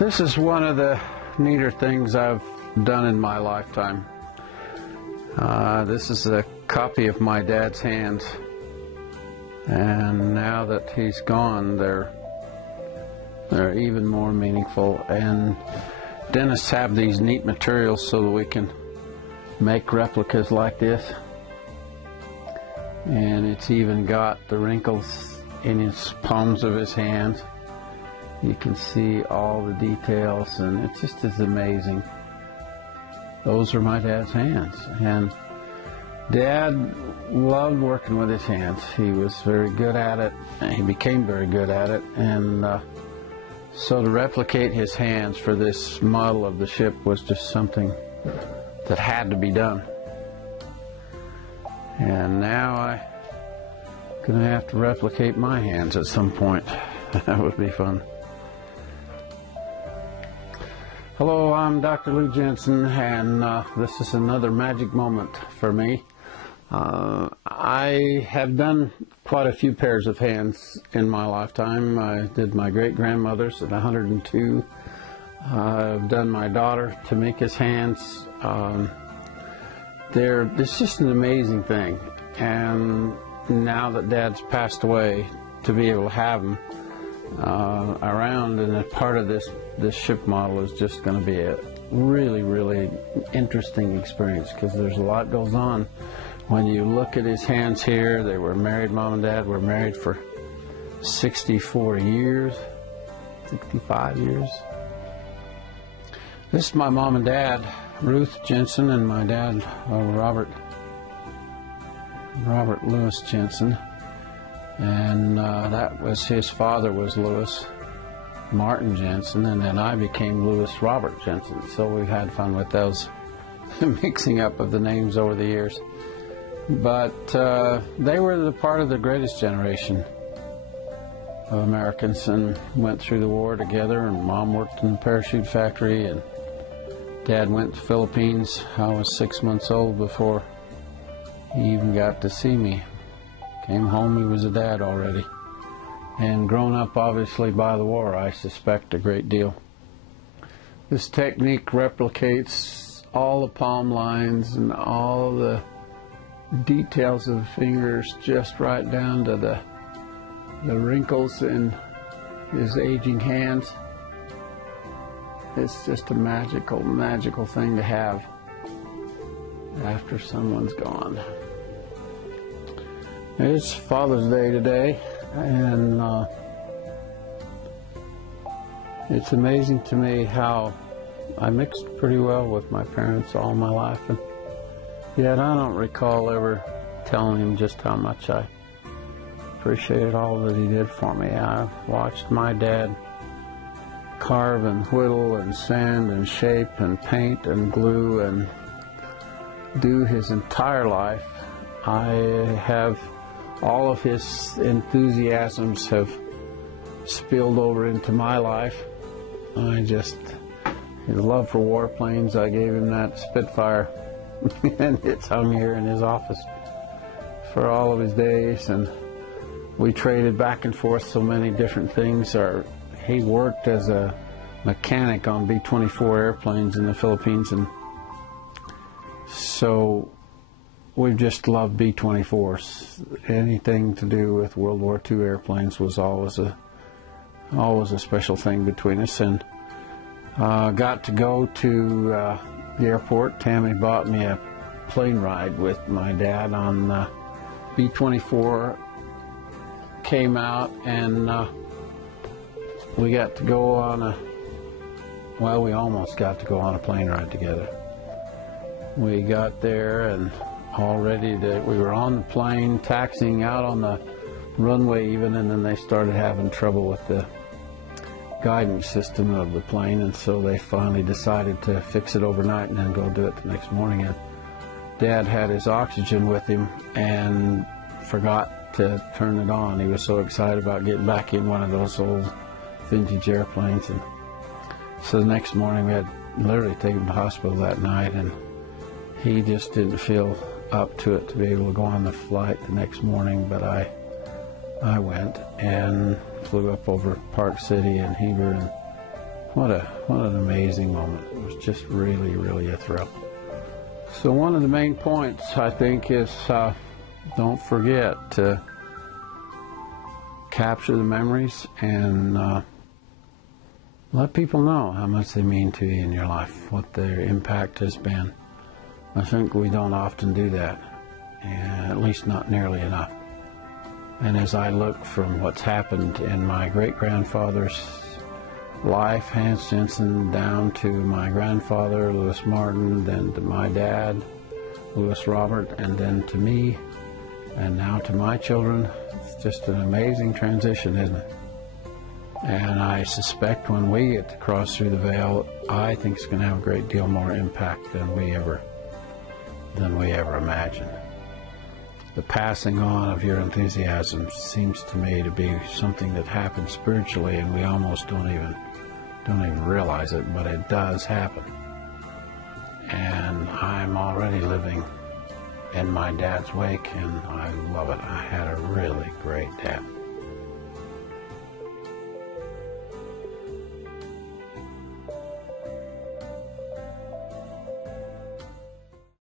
This is one of the neater things I've done in my lifetime. This is a copy of my dad's hands, and now that he's gone, they're even more meaningful. And dentists have these neat materials so that we can make replicas like this, and it's even got the wrinkles in his palms of his hands. You can see all the details, and it just is amazing. Those are my dad's hands, and Dad loved working with his hands. He was very good at it, and he became very good at it, and so to replicate his hands for this model of the ship was just something that had to be done. And now I'm gonna have to replicate my hands at some point. That would be fun. Hello, I'm Dr. Lou Jensen, and this is another magic moment for me. I have done quite a few pairs of hands in my lifetime. I did my great-grandmother's at 102. I've done my daughter Tamika's hands. It's just an amazing thing. And now that Dad's passed away, to be able to have them around and a part of this ship model is just going to be a really, really interesting experience, because there's a lot goes on. When you look at his hands here, they were married. Mom and Dad were married for 64 years, 65 years. This is my mom and dad, Ruth Jensen, and my dad, Robert Louis Jensen. And that was his father was Louis Martin Jensen, and then I became Louis Robert Jensen. So we've had fun with those mixing up of the names over the years. But they were the part of the greatest generation of Americans, and went through the war together. And Mom worked in the parachute factory, and Dad went to the Philippines. I was 6 months old before he even got to see me. Came home, he was a dad already. And grown up, obviously, by the war, I suspect, a great deal. This technique replicates all the palm lines and all the details of the fingers, just right down to the wrinkles in his aging hands. It's just a magical, magical thing to have after someone's gone. It's Father's Day today, and it's amazing to me how I mixed pretty well with my parents all my life, and yet I don't recall ever telling him just how much I appreciated all that he did for me. I watched my dad carve and whittle and sand and shape and paint and glue and do his entire life. I have all of his enthusiasms have spilled over into my life. His love for warplanes, I gave him that Spitfire, and it's hung here in his office for all of his days, and we traded back and forth so many different things. He worked as a mechanic on B-24 airplanes in the Philippines, and so we've just loved B-24s. Anything to do with World War II airplanes was always a special thing between us. And got to go to the airport. Tammy bought me a plane ride with my dad on B-24. Came out, and we got to go on we almost got to go on a plane ride together. We got there, and we were on the plane, taxiing out on the runway even, and then they started having trouble with the guidance system of the plane, and so they finally decided to fix it overnight and then go do it the next morning. And Dad had his oxygen with him and forgot to turn it on. He was so excited about getting back in one of those old vintage airplanes, and so the next morning we had literally taken him to the hospital that night, and he just didn't feel up to it to be able to go on the flight the next morning. But I went and flew up over Park City and Heber and what an amazing moment. It was just really, really a thrill. So one of the main points, I think, is don't forget to capture the memories and let people know how much they mean to you in your life, what their impact has been. I think we don't often do that, and at least not nearly enough. And as I look from what's happened in my great-grandfather's life, Hans Jensen, down to my grandfather, Louis Martin, then to my dad, Louis Robert, and then to me, and now to my children, it's just an amazing transition, isn't it? And I suspect when we get to cross through the veil, I think it's going to have a great deal more impact than we ever imagined. The passing on of your enthusiasm seems to me to be something that happens spiritually, and we almost don't even realize it, but it does happen. And I'm already living in my dad's wake, and I love it. I had a really great dad.